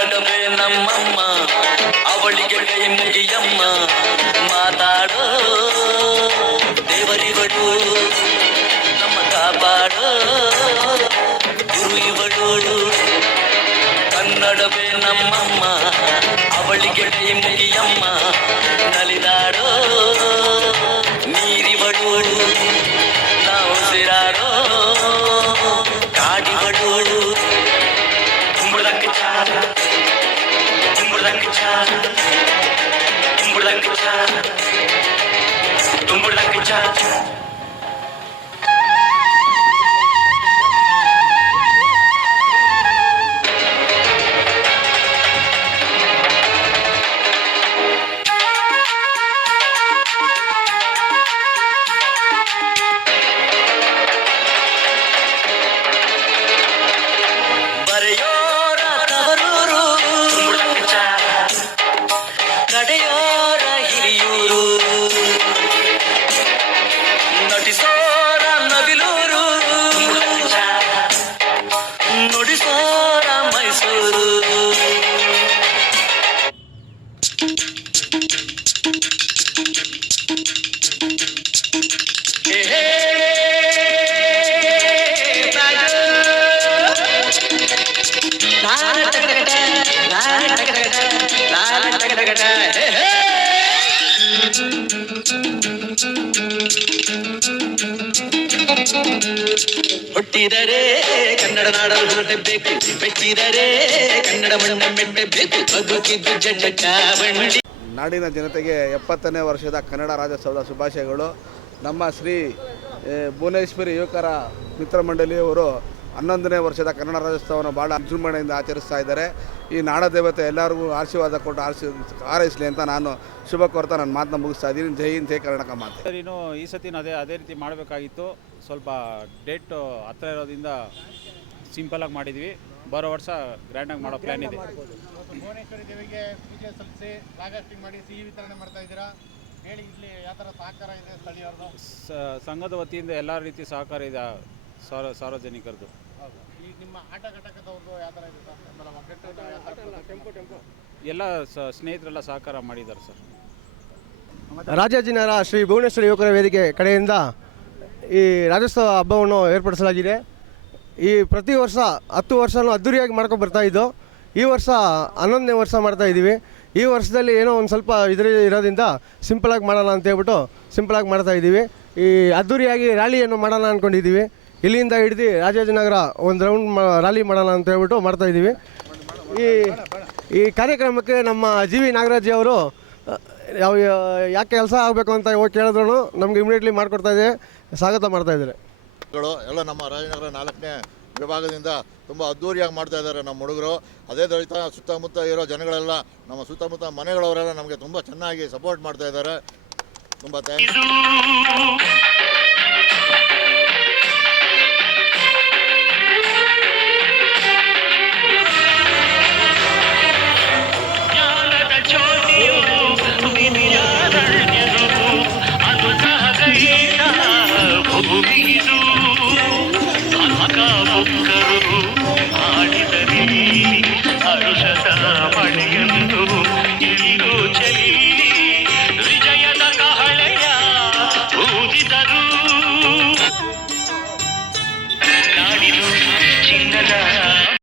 ಕನ್ನಡವೇ ನಮ್ಮಮ್ಮ, ಅವಳಿಗೆ ಕೈ ಮುಗಿಯಮ್ಮ. ಮಾತಾಡೋ, ದೇವರಿವಳು, ನಮ್ಮ ಕಾಪಾಡೋ ಗುರು ಇವಳು ಕನ್ನಡವೇ ನಮ್ಮಮ್ಮ, ಅವಳಿಗೆ ಕೈ ಮುಗಿಯಮ್ಮ. ಹುಟ್ಟಿದರೆ ಕನ್ನಡ ನಾಡಲು ಹೊರಟಬೇಕು ಮೆಟ್ಟಿದರೆ ಕನ್ನಡ ಮಣ್ಣ ಮೆಟ್ಟಬೇಕು ಬದುಕಿದ್ದು ಜಂಡ ಬಂಡಿ ನಾಡಿನ ಜನತೆಗೆ ಎಪ್ಪತ್ತನೇ ವರ್ಷದ ಕನ್ನಡ ರಾಜ್ಯೋತ್ಸವದ ಶುಭಾಶಯಗಳು. ನಮ್ಮ ಶ್ರೀ ಭುವನೇಶ್ವರಿ ಯುವಕರ ಮಿತ್ರ ಮಂಡಳಿಯವರು ಹನ್ನೊಂದನೇ ವರ್ಷದ ಕನ್ನಡ ರಾಜ್ಯೋತ್ಸವವನ್ನು ಭಾಳ ವಿಜೃಂಭಣೆಯಿಂದ ಆಚರಿಸ್ತಾ ಇದ್ದಾರೆ. ಈ ನಾಡ ದೇವತೆ ಎಲ್ಲರಿಗೂ ಆಶೀರ್ವಾದ ಕೊಟ್ಟು ಆರಿಸಿ ಹಾರೈಸಲಿ ಅಂತ ನಾನು ಶುಭ ಕೋರ್ತಾ ನನ್ನ ಮಾತನ್ನ ಮುಗಿಸ್ತಾ ಇದ್ದೀನಿ. ಜೈ ಹಿಂದ್, ಜೈ ಕರ್ನಾಟಕ ಮಾತು. ಸರ್, ಇನ್ನು ಈ ಸತಿನ ಅದೇ ಅದೇ ರೀತಿ ಮಾಡಬೇಕಾಗಿತ್ತು. ಸ್ವಲ್ಪ ಡೇಟ್ ಹತ್ರ ಇರೋದ್ರಿಂದ ಸಿಂಪಲಾಗಿ ಮಾಡಿದ್ವಿ. ಬರೋ ವರ್ಷ ಗ್ರ್ಯಾಂಡಾಗಿ ಮಾಡೋ ಪ್ಲ್ಯಾನ್ ಇದೆ. ಭುವನೇಶ್ವರಿ ದೇವಿಗೆ ಪೂಜೆ ಸಲ್ಲಿಸಿ ರಾಗಾಸ್ಟಿಂಗ್ ಮಾಡಿ ಸಿಹಿ ವಿತರಣೆ ಮಾಡ್ತಾ ಇದ್ದೀರಾ? ಹೇಳಿ ಇಲ್ಲಿ ಯಾವ ಥರ ಸಹಕಾರ ಇದೆ ಸ್ಥಳೀಯರದು ಸಂಘದ ವತಿಯಿಂದ ಎಲ್ಲ ರೀತಿ ಸಹಕಾರ ಇದೆ ಸಾರ್ವ ಸಾರ್ವಜನಿಕರದ್ದು. ಈ ನಿಮ್ಮ ಆಟ ಘಟಕದವ್ರದ್ದು ಯಾವ ಥರ ಇದೆ ಸರ್? ಆಮೇಲೆ ಒಗ್ಗಟ್ಟು ಯಾವ ಥರ ಟೆಂಪೋ ಟೆಂಪೋ ಎಲ್ಲ ಸ ಸ್ನೇಹಿತರೆಲ್ಲ ಸಹಕಾರ ಮಾಡಿದ್ದಾರೆ ಸರ್. ರಾಜಾಜಿನರ ಶ್ರೀ ಭುವನೇಶ್ವರಿ ಯುವಕರ ವೇದಿಕೆ ಕಡೆಯಿಂದ ಈ ರಾಜ್ಯೋತ್ಸವ ಹಬ್ಬವನ್ನು ಏರ್ಪಡಿಸಲಾಗಿದೆ. ಈ ಪ್ರತಿ ವರ್ಷ ಹತ್ತು ವರ್ಷನೂ ಅದ್ದೂರಿಯಾಗಿ ಮಾಡ್ಕೊಂಡು ಬರ್ತಾ ಇದ್ದು ಈ ವರ್ಷ ಹನ್ನೊಂದನೇ ವರ್ಷ ಮಾಡ್ತಾ ಇದ್ದೀವಿ. ಈ ವರ್ಷದಲ್ಲಿ ಏನೋ ಒಂದು ಸ್ವಲ್ಪ ಇದ್ರ ಇರೋದ್ರಿಂದ ಸಿಂಪಲಾಗಿ ಮಾಡೋಣ ಅಂತ ಹೇಳ್ಬಿಟ್ಟು ಸಿಂಪಲಾಗಿ ಮಾಡ್ತಾ ಇದ್ದೀವಿ. ಈ ಅದ್ದೂರಿಯಾಗಿ ರ್ಯಾಲಿಯನ್ನು ಮಾಡೋಣ ಅಂದ್ಕೊಂಡಿದ್ದೀವಿ ಇಲ್ಲಿಂದ ಹಿಡ್ದು ರಾಜಾಜಿನಗರ ಒಂದು ರೌಂಡ್ ರ್ಯಾಲಿ ಮಾಡೋಣ ಅಂತ ಹೇಳ್ಬಿಟ್ಟು ಮಾಡ್ತಾ ಇದ್ದೀವಿ. ಈ ಈ ಕಾರ್ಯಕ್ರಮಕ್ಕೆ ನಮ್ಮ ಜಿ ವಿ ನಾಗರಾಜ್ ಅವರು ಯಾವ, ಯಾಕೆ ಕೆಲಸ ಆಗಬೇಕು ಅಂತ ಹೋಗಿ ಕೇಳಿದ್ರು ನಮ್ಗೆ ಇಮಿಡಿಯೇಟ್ಲಿ ಮಾಡಿಕೊಡ್ತಾ ಇದೆ. ಸ್ವಾಗತ ಮಾಡ್ತಾ ಇದ್ದಾರೆ. ಎಲ್ಲ ನಮ್ಮ ರಾಜನಗರ ನಾಲ್ಕನೇ ವಿಭಾಗದಿಂದ ತುಂಬ ಅದ್ಧೂರಿಯಾಗಿ ಮಾಡ್ತಾ ಇದ್ದಾರೆ ನಮ್ಮ ಹುಡುಗರು. ಅದೇ ದಲಿತ ಸುತ್ತಮುತ್ತ ಇರೋ ಜನಗಳೆಲ್ಲ, ನಮ್ಮ ಸುತ್ತಮುತ್ತ ಮನೆಗಳವರೆಲ್ಲ ನಮಗೆ ತುಂಬ ಚೆನ್ನಾಗಿ ಸಪೋರ್ಟ್ ಮಾಡ್ತಾ ಇದ್ದಾರೆ. ತುಂಬ ಥ್ಯಾಂಕ್ಸ್